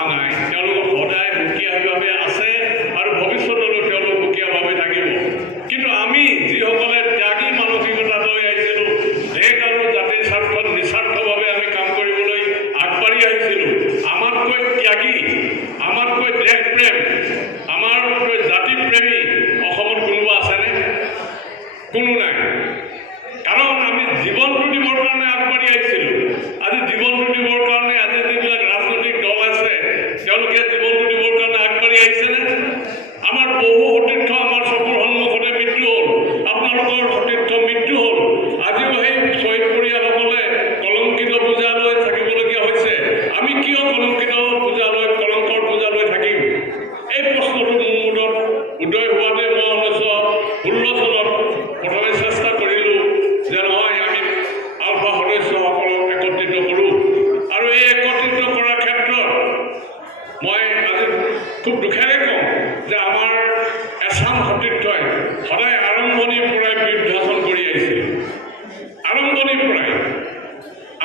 অহা নাই, তেওঁলোক সদায় সুকীয়াভাৱে আছে আৰু ভৱিষ্যতলৈ তেওঁলোক সুকীয়াভাৱে থাকিব। কিন্তু আমি যিসকলে ত্যাগী মানসিকতা লৈ আহিছিলোঁ, দেশ আৰু জাতিৰ স্বাৰ্থত নিস্বাৰ্থভাৱে আমি কাম কৰিবলৈ আগবাঢ়ি আহিছিলোঁ, আমাতকৈ ত্যাগী, আমাতকৈ দেশপ্ৰেম, আমাতকৈ জাতিপ্ৰেমী অসমত কোনোবা আছেনে? কোনো নাই। কাৰণ আমি জীৱনটো দিবৰ কাৰণে আগবাঢ়ি আহিছিলোঁ। আজি জীৱনটো দিবৰ কাৰণে আজি যিবিলাক ৰাজনৈতিক দল আছে তেওঁলোকে জীৱনটো দিবৰ কাৰণে আগবাঢ়ি আহিছেনে? আমাৰ বহু সতীৰ্থ আমাৰ চকুৰ সন্মুখতে মৃত্যু হ'ল, আপোনালোকৰ সতীৰ্থ মৃত্যু হ'ল। আজিও সেই শ্বহীদ পৰিয়ালসকলে কলংকিত পূজা লৈ থাকিবলগীয়া হৈছে। আমি কিয় কলংকিত পূজা লৈ, কলংকৰ পূজা লৈ থাকিম? এই প্ৰশ্নটো মোৰ মনত উদয় হোৱাতে মই 1916 চনত প্ৰথমে চেষ্টা কৰিলোঁ যে নহয়, আমি আলফা সদস্যসকলক একত্ৰিত কৰোঁ। আৰু এই একত্ৰিত কৰাৰ ক্ষেত্ৰত মই আজি খুব দুখেৰে কওঁ যে আমাৰ এচাম সতীৰ্থই সদায় আৰম্ভণিৰ পৰাই বিৰুদ্ধাচৰণ কৰি আহিছিল। আৰম্ভণিৰ পৰাই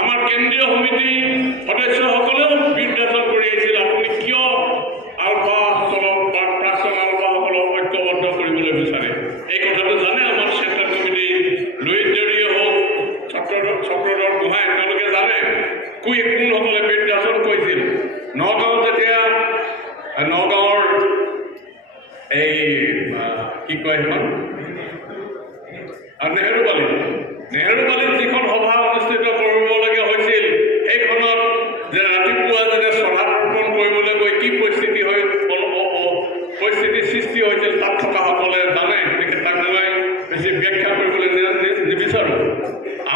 আমাৰ কেন্দ্ৰীয় সমিতিৰ সদস্যসকলেও বিৰুদ্ধাচৰণ কৰি আহিছিল। আপুনি কিয় আলফাসকলক বা প্ৰাক্তন আলফাসকলক ঐক্যবদ্ধ কৰিবলৈ বিচাৰে? এই কথাটো জানে আমাৰ চেণ্ট্ৰেল কমিটি লুইতদেউৰীয়ে হওক, চক্ৰধৰ গোহাঁই, তেওঁলোকে জানে কোনসকলে বিৰুদ্ধাচৰণ কৰিছিল। নগাঁও যেতিয়া নগাঁৱৰ এই কি কয় সেইখন নেহেৰুবালিত যিখন সভা অনুষ্ঠিত কৰিবলগীয়া হৈছিল, সেইখনত যে ৰাতিপুৱা যেতিয়া শ্ৰদ্ধাৰ্পণ কৰিবলৈ গৈ কি পৰিস্থিতিৰ সৃষ্টি হৈছিল তাত থকাসকলে জানে। গতিকে তাক মই বেছি ব্যাখ্যা কৰিবলৈ নিবিচাৰোঁ।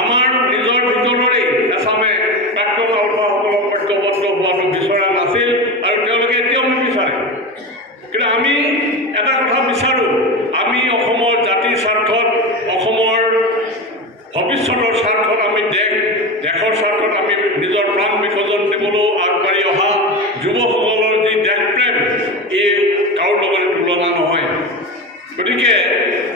আমাৰ নিজৰ ভিতৰৰেই এচামে প্ৰাক্তন আলফাসকলক ঐক্যবদ্ধ হোৱাটো বিচৰা নাছিল আৰু তেওঁলোকে এতিয়াও নিবিচাৰে। কিন্তু আমি এটা কথা বিচাৰোঁ, আমি অসমৰ জাতিৰ স্বাৰ্থত, অসমৰ ভৱিষ্যতৰ স্বাৰ্থত, আমি দেশৰ স্বাৰ্থত আমি নিজৰ প্ৰাণ বিসৰ্জন দিবলৈও আগবাঢ়ি অহা যুৱকসকলৰ যি দেশপ্ৰেম, এই কাৰো লগতে তুলনা নহয়। গতিকে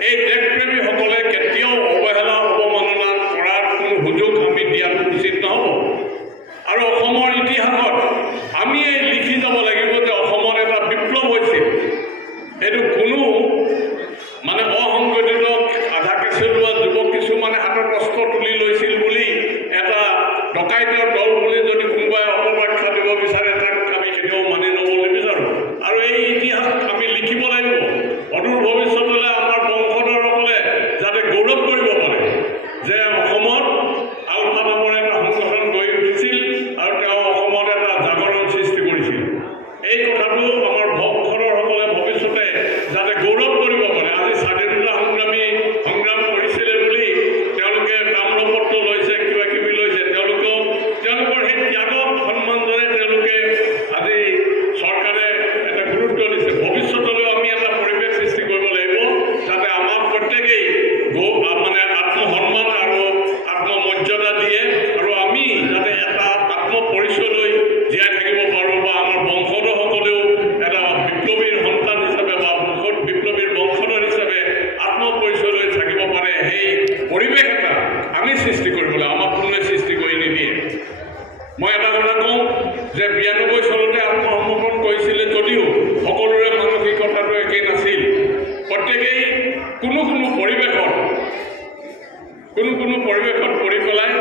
এই দেশপ্ৰেমীসকলে কেতিয়াও অৱহেলা অৱমাননা কৰাৰ কোনো সুযোগ আমি দিয়াটো উচিত নহ'ব। আৰু অসমৰ ইতিহাসত আমি লিখি যাব লাগিব যে অসমত এটা বিপ্লৱ হৈছিল। এইটো কোনো অসংগঠিত আধা কেঁচুৱা যুৱক কিছুমানে হাতত অস্ত্ৰ তুলি লৈছিল বুলি, এটা ডকাইতৰ দল বুলি যদি কোনোবাই অপব্যাখ্যা দিব বিচাৰে, তাক আমি কেতিয়াও মানি ল'ব নিবিচাৰোঁ। আৰু এই ইতিহাস আমি লিখিব লাগিব। অদূৰ ভৱিষ্যতলৈ আমাৰ বংশধৰসকলে যাতে গৌৰৱ কৰিব পাৰে যে অসমত আলফা নামৰ এটা সংগঠন গঢ়ি উঠিছিল আৰু তেওঁ অসমত এটা জাগৰণ সৃষ্টি কৰিছিল। এই কথাটো আমাৰ বংশধৰসকলে ভৱিষ্যতে যাতে গৌৰৱ কৰিব পাৰে। আজি স্বাধীনতা সংগ্ৰাম কৰিছিলে বুলি তেওঁলোকে তাম্ৰপত্ৰ লৈছে, কিবা কিবি লৈছে, তেওঁলোকৰ সেই ত্যাগক সন্মান জনাই তেওঁলোকে আজি চৰকাৰে এটা গুৰুত্ব দিছে। ভৱিষ্যতলৈও আমি এটা পৰিৱেশ সৃষ্টি কৰিব লাগিব যাতে আমাক প্ৰত্যেকেই আত্মসন্মান আৰু আত্মমৰ্যাদা দিয়ে আৰু আমি যাতে এটা আত্মপৰিচয় লৈ জীয়াই থাকিব পাৰোঁ, বা আমাৰ বংশধৰসকলেও এটা বিপ্লৱীৰ সন্তান হিচাপে বা বিপ্লৱীৰ বংশধৰ হিচাপে আত্মপৰিচয় লৈ থাকিব পাৰে। সেই পৰিৱেশ এটা আমি সৃষ্টি কৰিবলৈ আমাক কোনোৱে সৃষ্টি কৰি নিদিয়ে। মই এটা কথা কওঁ যে 92 চনতে আত্মসমৰ্পণ কৰিছিলে যদিও সকলোৰে মানসিকতাটো একেই নাছিল। প্ৰত্যেকেই কোনো পৰিৱেশত পৰি পেলাই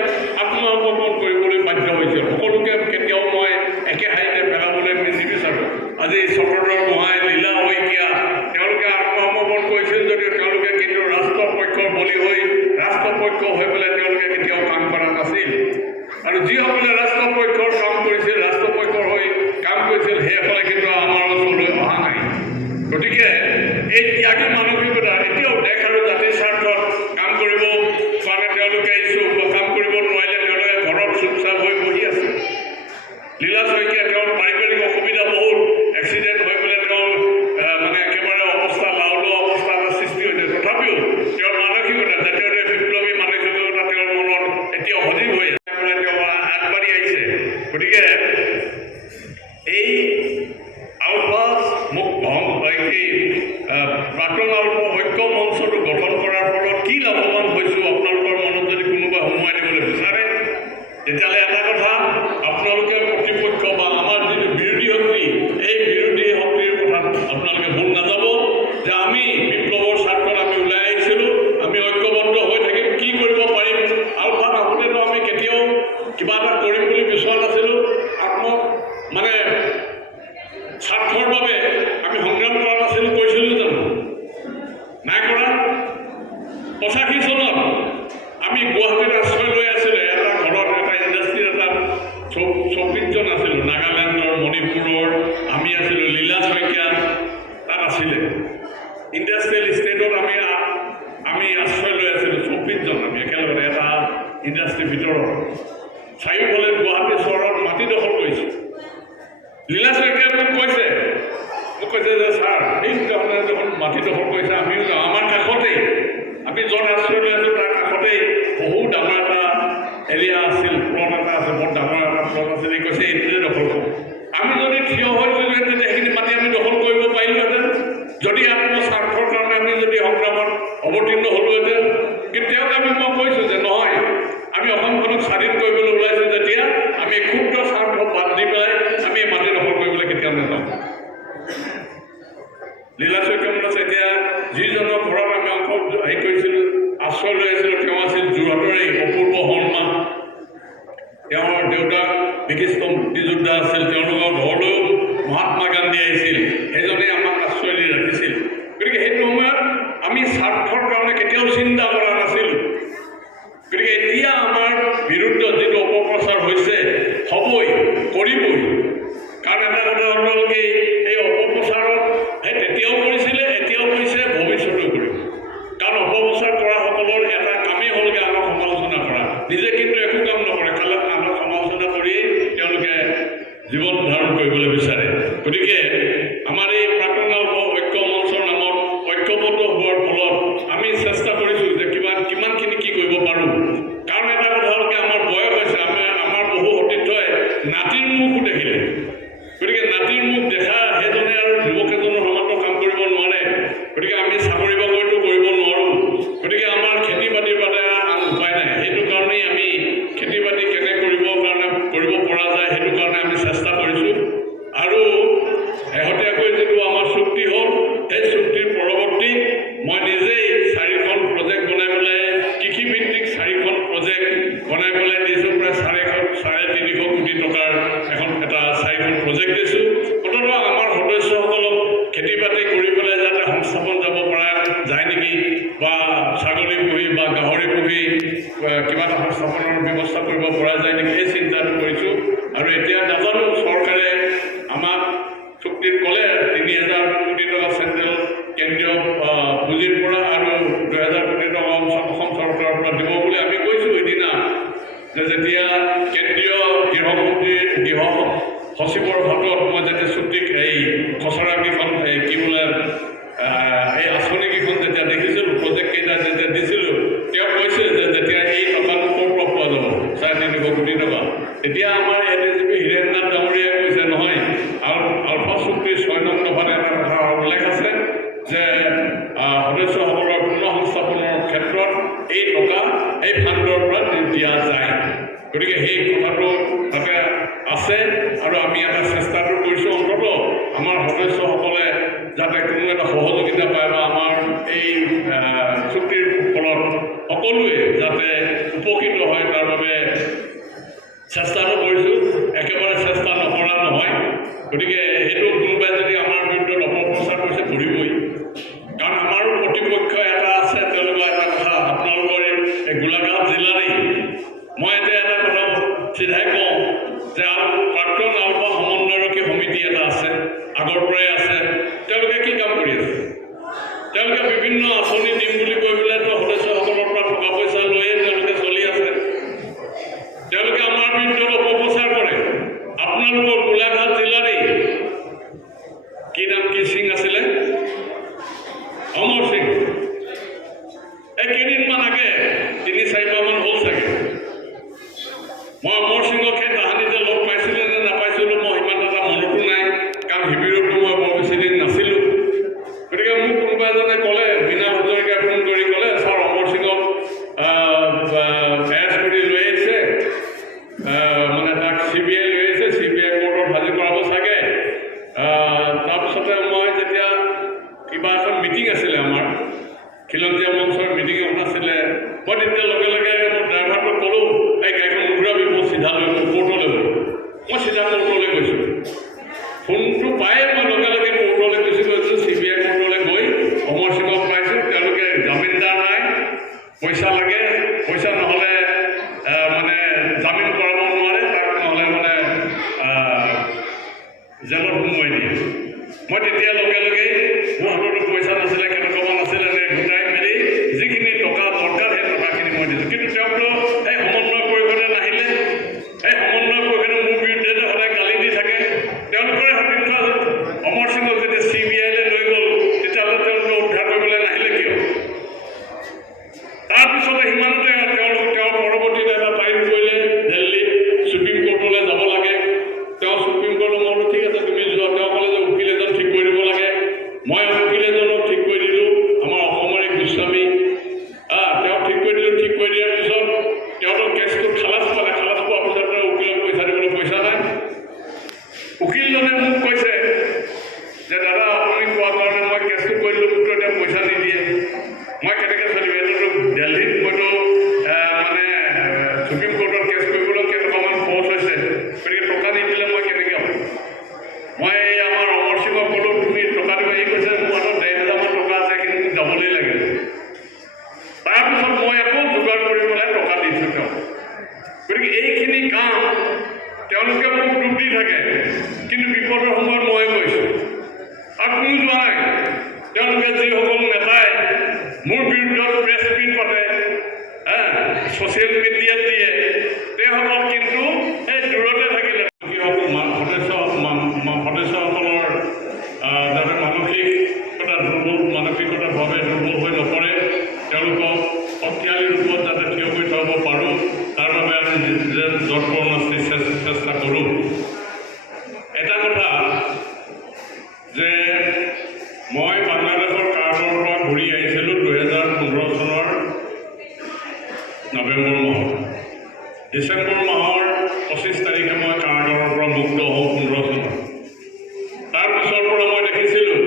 আত্মসমৰ্পণ কৰিবলৈ বাধ্য হৈছিল। সকলোকে কেতিয়াও মই একে ঠাইতে পেলাবলৈ নিবিচাৰোঁ। আজি চক্ৰধৰ গোহাঁই, লীলা শইকীয়া, তেওঁলোকে আত্মসমৰ্পণ কৰিছিল যদিও তেওঁলোকে কিন্তু ৰাষ্ট্ৰপক্ষৰ বলি হৈ পেলাই তেওঁলোকে কেতিয়াও কাম কৰা নাছিল। আৰু যিসকলে ৰাষ্ট্ৰপক্ষৰ কাম কৰিছিল, ৰাষ্ট্ৰপক্ষৰ হৈ কাম কৰিছিল, সেইসকলে কিন্তু আমাৰ ওচৰলৈ অহা নাই। গতিকে এই ত্যাগী মানসিকতা এতিয়াও দেশ আৰু জাতিৰ স্বাৰ্থত কাম কৰিব কাৰণে তেওঁলোকে ইচ্ছুক, কাম কৰিব নোৱাৰিলে তেওঁলোকে ঘৰত চুপচাপ হৈ বহি আছে। লীলা শইকীয়া, তেওঁৰ পাৰিবাৰিক অসুবিধা বহুত, এক্সিডেণ্ট হৈ পেলাই তেওঁ একেবাৰে লাওলোৱা অৱস্থা এটা সৃষ্টি হৈছে। তথাপিও তেওঁৰ মানসিকতা, জাতীয় বিপ্লৱী মানসিকতা তেওঁৰ মনত এতিয়াও সজীৱ হৈ আছে, তেওঁ আগবাঢ়ি আহিছে। গতিকে এই আলফা প্ৰাক্তন আলফা ঐক্য মঞ্চটো গঠন কৰাৰ ফলত কি লাভৱান হৈছোঁ আপোনালোকৰ মনত যদি কোনোবাই সোমোৱাই দিবলৈ বিচাৰে, তেতিয়াহ'লে এটা কথা, আপোনালোকে কৰ্তৃপক্ষ বা আমাৰ যিটো বিৰোধী শক্তি লীলা শইকীয়াই মোক কৈছে যে ছাৰ এই দেখোন মাটি দখল কৰিছে, আমি আমাৰ কাষতেই আমি য'ত আশ্ৰয় লৈ আছোঁ তাৰ কাষতেই বহু ডাঙৰ এটা এৰিয়া আছিল, প্লট এটা আছে, বৰ ডাঙৰ এটা প্লট আছিল। এই কৈছে এইটোতে দখল কৰোঁ। আমি যদি থিয় হৈ যোহেঁতেন তেতিয়া সেইখিনি মাটি আমি দখল কৰিব পাৰিলোহেঁতেন, যদি আত্মস্বাৰ্থৰ কাৰণে আমি যদি সংগ্ৰামত অৱতীৰ্ণ হ'লোহেঁতেন। কিন্তু তেওঁক মই কৈছোঁ যে নহয়, আমি অসমখনক স্বাধীন কৰিবলৈ ওলাইছোঁ যেতিয়া আমি ক্ষুদ্ৰ স্বাৰ্থ বাদ দি পেলাই আমি মাটি দখল কৰিবলৈ কেতিয়াও নাযাওঁ। লীলা শইকীয়া মনত আছে, এতিয়া যিজনৰ ঘৰত আমি হেৰি কৰিছিলোঁ, আশ্ৰয় লৈ আছিলোঁ, তেওঁ আছিল যোৰহাটৰে অপূৰ্ব শৰ্মা। তেওঁৰ দেউতাক বিশিষ্ট মুক্তিযোদ্ধা আছিল, তেওঁলোকৰ ঘৰলৈও মহাত্মা গান্ধী আহিছিল, সেইজনে আমাক আশ্ৰয় দি ৰাখিছিল। গতিকে সেইটো সময়ত আমি স্বাৰ্থৰ কাৰণে কেতিয়াও চিন্তা কৰা নাছিলোঁ। গতিকে এতিয়া আমাৰ বিৰুদ্ধত যিটো অপপ্ৰচাৰ হৈছে হ'বই, কৰিবই। কাৰণ এটা কথা হ'ল কি, এই অপপ্ৰচাৰত তেতিয়াও কৰিছিলে, এতিয়াও কৰিছে, ভৱিষ্যতেও কৰিব। কাৰণ অপপ্ৰচাৰ কৰাসকলৰ এটা কামেই হ'লগৈ আনক সমালোচনা কৰা, নিজে কিন্তু একো কাম নকৰে, খালি আনক সমালোচনা কৰিয়েই তেওঁলোকে জীৱন ধাৰণ কৰিবলৈ বিচাৰে। গতিকে আমাৰ এই প্ৰাক্তন ঐক্য মঞ্চৰ নামত ঐক্যবদ্ধ হোৱাৰ ফলত আমি চেষ্টা কৰিছোঁ যে কিমানখিনি কি কৰিব পাৰোঁ। কাৰণ এটা কথা হ'ল কি, আমাৰ বয়স হৈছে, আমাৰ বহু সতীৰ্থই নাতিৰ মুখো দেখিলে। গতিকে নাতিৰ মুখ দেখা সেইজনে আৰু যুৱক এজনৰ সমান্তৰাল কাম কৰিব নোৱাৰে। গতিকে আমি চাকৰি বাকৰিটো কৰিব নোৱাৰোঁ। গতিকে আমাৰ খেতি বাতিৰ বাবে আন উপায় নাই। সেইটো কাৰণেই আমি খেতি বাতি কেনে কৰিব পৰা যায় সেইটো কাৰণে আমি চেষ্টা কৰিছোঁ। আৰু শেহতীয়াকৈ যিটো আমাৰ চুক্তি হ'ল, সেই চুক্তিৰ পৰৱৰ্তী মই নিজেই 4খন প্ৰজেক্ট বনাই পেলাই, কৃষিভিত্তিক 4খন প্ৰজেক্ট বনাই পেলাই দিছোঁ। প্ৰায় 350 কোটি টকাৰ এটা 4খন প্ৰজেক্ট দিছোঁ। অন্ততঃ আমাৰ সদস্যসকলক খেতি বাতি কৰি পেলাই যাতে সংস্থাপন যাব পৰা যায় নেকি, বা ছাগলী পুহি বা গাহৰি পুহি কিবা এটা সংস্থাপনৰ ব্যৱস্থা কৰিব পৰা যায় নেকি, এই চিন্তাটো কৰিছোঁ। আৰু এতিয়া নাজানো, চৰকাৰে আমাক চুক্তিত ক'লে 3000 কোটি টকা চেণ্ট্ৰেল কেন্দ্ৰীয় পুঁজিৰ পৰা আৰু 2000 কোটি টকা অসম চৰকাৰৰ পৰা দিব বুলি আমি কৈছোঁ সেইদিনা, যে যেতিয়া কেন্দ্ৰীয় গৃহ সচিবৰ হাতত মই যেতিয়া চুক্তিক এই খচৰাকেইখন কি বোলে এই আঁচনিকেইখন যেতিয়া দেখিছিলোঁ, প্ৰজেক্টকেইটা যেতিয়া দিছিলোঁ, তেওঁ কৈছে যে যেতিয়া এই টকাটো ক'ৰ পৰা পোৱা যাব 350 কোটি টকা, তেতিয়া আমাৰ ADGP হীৰেন্দ্ৰনাথ ডাঙৰীয়াই কৈছে নহয়, আলফা চুক্তিৰ 6 নং দফাত এটা কথা উল্লেখ আছে যে সদস্যসকলৰ পুনঃ সংস্থাপনৰ ক্ষেত্ৰত এই টকা এই ফাণ্ডৰ পৰা দিয়া যায়। গতিকে সেই কথাটো তাতে আছে আৰু আমি এটা চেষ্টাটো কৰিছোঁ অন্ততঃ আমাৰ সদস্যসকলে যাতে কোনো এটা সহযোগিতা পায় বা আমাৰ এই চুক্তিৰ ফলত সকলোৱে যাতে উপকৃত হয় তাৰ বাবে চেষ্টাটো কৰিছোঁ। একেবাৰে চেষ্টা নকৰা নহয়। গতিকে সেইটো কোনোবাই যদি আমাৰ বিৰুদ্ধত অপপ্ৰচাৰ কৰিছে, কৰিবই। কাৰণ আমাৰো প্ৰতিপক্ষ এটা আছে, তেওঁলোকৰ এটা কথা, আপোনালোকৰ এই গোলাঘাট জিলাৰেই মই এতিয়া এটা কথা চিধাই কওঁ যে প্ৰাক্তন আলফা সমন্বয়ৰক্ষী সমিতি এটা আছে, আগৰ পৰাই আছে। তেওঁলোকে কি কাম কৰি আছে? তেওঁলোকে বিভিন্ন আঁচনি দিম বুলি কৈ পেলাইতো সদস্যসকলৰ পৰা টকা পইচা লৈয়ে তেওঁলোকে চলি আছে। তেওঁলোকে আমাৰ বিৰুদ্ধত অপপ্ৰচাৰ কৰে। আপোনালোকৰ গোলাঘাট জিলাৰেই কি নাম, কি সিং আছিলে, অমৰ সিং, এই কেইদিনমান আগে 3-4 মাহমান হ'ল চাগে, মই অমৰ সিঙক সেই তাহানিতে লগ পাইছিলোঁ নে নাপাইছিলোঁ মই ইমান এটা মনতো নাই, কাৰণ শিবিৰতো মই বৰ বেছি দিন নাছিলোঁ। গতিকে মোক কোনোবা এজনে ক'লে, মীনা হাজৰিকাই ফোন কৰি ক'লে, ছাৰ অমৰ সিঙক এৰেষ্ট কৰি লৈ আহিছে, মানে তাক CBI লৈ আহিছে, CBI কোৰ্টত হাজিৰ কৰাব চাগে। তাৰপিছতে মই যেতিয়া কিবা এখন মিটিং আছিলে, আমাৰ খিলঞ্জীয়া মঞ্চৰ মিটিং এখন আছিলে, মই তেতিয়া লগে লগে মোৰ ড্ৰাইভাৰটোক ক'লোঁ, এই গাড়ীখন নুঘূৰাবি, মোৰ চিধা লৈ কোৰ্টলৈ গ'ল। মই চিধা কোৰ্টলৈ গৈছোঁ। ফোনটো পায়ে মই লগে লগে কোৰ্টলৈ গৈছোঁ। CBI কোৰ্টলৈ গৈ অমৰ সিঙক পাইছোঁ। তেওঁলোকে জামিনদাৰ নাই, পইচা লাগে, পইচা নহ'লে মানে জামিন কৰাব নোৱাৰে, তাক নহ'লে মানে জেলত সোমোৱাই দিয়ে। মই তেতিয়া লগে লগে মোৰ হাততো পইচা নাছিলে, কেইটকামান আছিলে, গোটাই মেলি যিখিনি টকা দৰকাৰ সেই টকাখিনি মই দিছোঁ। কিন্তু তেওঁকতো এই সমন্বয় পৰিষদে নাহিলে, এই সমন্বয় পৰিষদে মোৰ বিৰুদ্ধে সদায় গালি দি থাকে। তেওঁলোকে তেওঁলোকে যিসকল নেতাই মোৰ বিৰুদ্ধত প্ৰেছ মিট পাতে, ছ'চিয়েল মিডিয়াত দিয়ে, তেওঁসকল কিন্তু এই দূৰতে থাকিলে। সদস্যসকলৰ যাতে মানসিকতাভাৱে দুৰ্বল হৈ নপৰে, তেওঁলোকক শক্তিশালী ৰূপত যাতে থিয় হৈ থ'ব পাৰোঁ, তাৰ বাবে আমি যৎপৰোনাস্তি চেষ্টা কৰোঁ। এটা কথা যে মই বাংলাদেশৰ কাৰ্ডৰ পৰা ঘূৰি আহিছিলোঁ 2015 চনৰ নৱেম্বৰ মাহত। ডিচেম্বৰ মাহৰ 25 তাৰিখে মই কাৰ্ডৰ পৰা মুক্ত হওঁ 15 চনত। তাৰপিছৰ পৰা মই দেখিছিলোঁ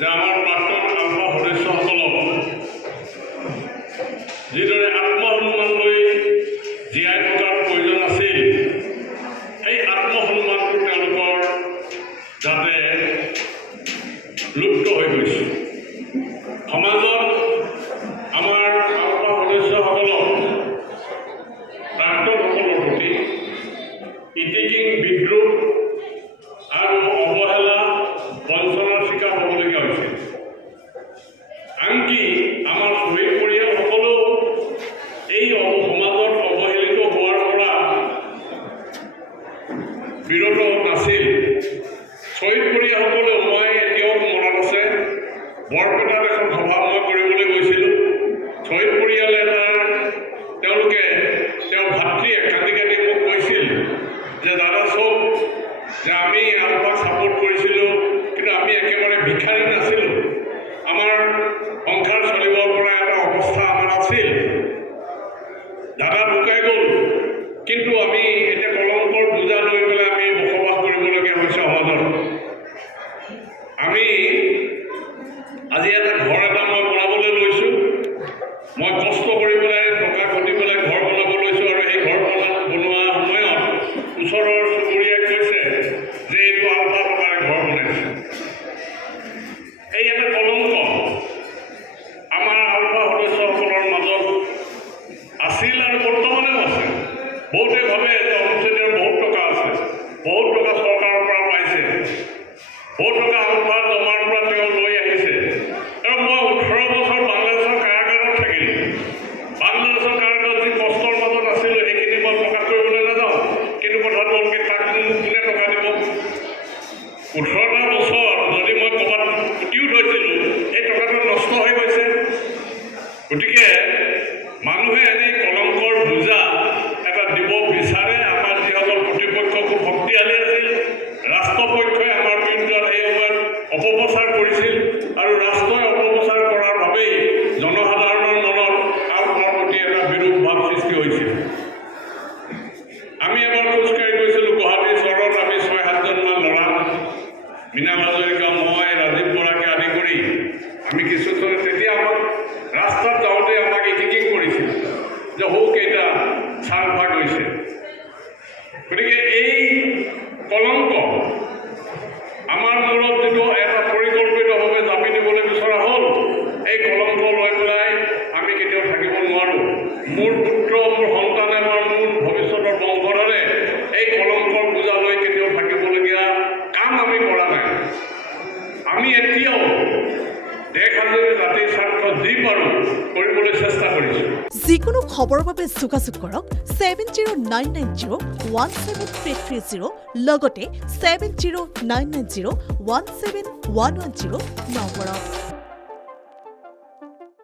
যে আমাৰ প্ৰাক্তন আলফা সদস্যসকলক যিদৰে আত্মসন্মান লৈ জীয়াই থকাৰ প্ৰয়োজন আছিল, সেই আত্মসন্মানটো তেওঁলোকৰ যাতে লুপ্ত হৈ গৈছে। সমাজত আমাৰ আলফা সদস্যসকলক প্ৰাক্তনসকলৰ প্ৰতি ইটিকিং, বিদ্ৰোহ আৰু অৱহেলা, বঞ্চনাৰ শিকাৰ হ'বলগীয়া হৈছিল। আনকি আমাৰ শ্বহীদ পৰিয়ালসকলেও এই সমাজত অৱহেলিত হোৱাৰ পৰা বিৰত নাছিল। শ্বহীদ পৰিয়ালসকলেও, মই এতিয়াও মনত আছে, বৰপেটাত এখন সভা মই কৰিবলৈ গৈছিলোঁ। শ্বহীদ পৰিয়ালে তেওঁলোকে তেওঁৰ ভাতৃয়ে কান্দি কান্দি মোক কৈছিল যে দাদা চব যে আমি আপোনাক ছাপোৰ্ট কৰিছিলোঁ, কিন্তু আমি একেবাৰে ভিক্ষাৰী নাছিলোঁ। আমাৰ সংসাৰ চলিবৰ পৰা এটা অৱস্থা আমাৰ আছিল। দাদা ঢুকাই গ'ল, কিন্তু আমি এতিয়া কলংকৰ বোজা লৈ পেলাই আমি বসবাস কৰিবলগীয়া হৈছে সমাজত। আমি আজি এটা ঘৰ এটা মই বনাবলৈ লৈছোঁ। মই কষ্ট কৰি পেলাই টকা ঘটি পেলাই ঘৰ বনাব লৈছোঁ, আৰু সেই ঘৰ বনোৱা সময়ত ওচৰৰ চুবুৰীয়াই কৈছে যে এইটো আলফা টকাৰে ঘৰ বনাইছে। এই এটা কলংক আমাৰ আলফা সদস্যসকলৰ মাজত আছিল আৰু বৰ্তমানেও আছে। বহুতে ভাবে যে অনুচ্ছেদৰ বহুত টকা আছে, বহুত টকা চৰকাৰৰ পৰা পাইছে, বহুত টকা আলফাৰ জমাৰ পৰা তেওঁ লৈ আহিছে। আৰু মই 18 বছৰ বাংলাদেশৰ কাৰাগাৰত থাকিলোঁ। বাংলাদেশৰ কাৰাগাৰত যি কষ্টৰ মাজত আছিলোঁ, সেইখিনি মই প্ৰকাশ কৰিবলৈ নাযাওঁ, কিন্তু কথাটো হ'ল কি, তাক কোনে টকা দিব? 18টা বছৰ যদি মই ক'ৰবাত পুতিও থৈছিলোঁ, সেই টকাটো নষ্ট হৈ গৈছে। গতিকে মানুহে এনেই কলংকৰ বোজা এটা দিব বিচাৰে। আমাৰ যিসকল কৰ্তৃপক্ষ খুব শক্তিশালী আছিল, ৰাষ্ট্ৰপক্ষই আমাৰ বিৰুদ্ধত এই সময়ত অপপ্ৰচাৰ কৰিছিল, আৰু ৰাষ্ট্ৰই অপপ্ৰচাৰ কৰাৰ বাবেই জনসাধাৰণৰ মনত আলফাৰ প্ৰতি এটা বিৰূপ ভাৱ সৃষ্টি হৈছিল। আমি এবাৰ খোজকাঢ়ি গৈছিলোঁ গুৱাহাটী চহৰত। আমি 6-7জনমান ল'ৰা, মীনা হাজৰিকা, মই, ৰাজীৱ বৰাকে আদি কৰি আমি কিছু, তেতিয়া আমাক ৰাস্তাত যাওঁতে আমাক ইটিকিং কৰিছিল যে কেইটা চাল ভাগ হৈছে। গতিকে এই কলংক আমাৰ মূৰত যিটো এটা পৰিকল্পিতভাৱে জাপি দিবলৈ বিচৰা হ'ল, এই কলংক লৈ পেলাই আমি কেতিয়াও থাকিব নোৱাৰোঁ। মোৰ পুত্ৰ, মোৰ সন্তানে, মোৰ ভৱিষ্যতৰ বংশধৰে এই কলংকৰ বোজা লৈ কেতিয়াও থাকিবলগীয়া কাম আমি কৰা নাই। আমি এতিয়াও দেশ আৰু জাতিৰ স্বাৰ্থ যি পাৰোঁ কৰিবলৈ চেষ্টা কৰিছোঁ। যিকোনো খবৰৰ বাবে যোগাযোগ কৰক 7099017330, লগতে 7099017110 নম্বৰত।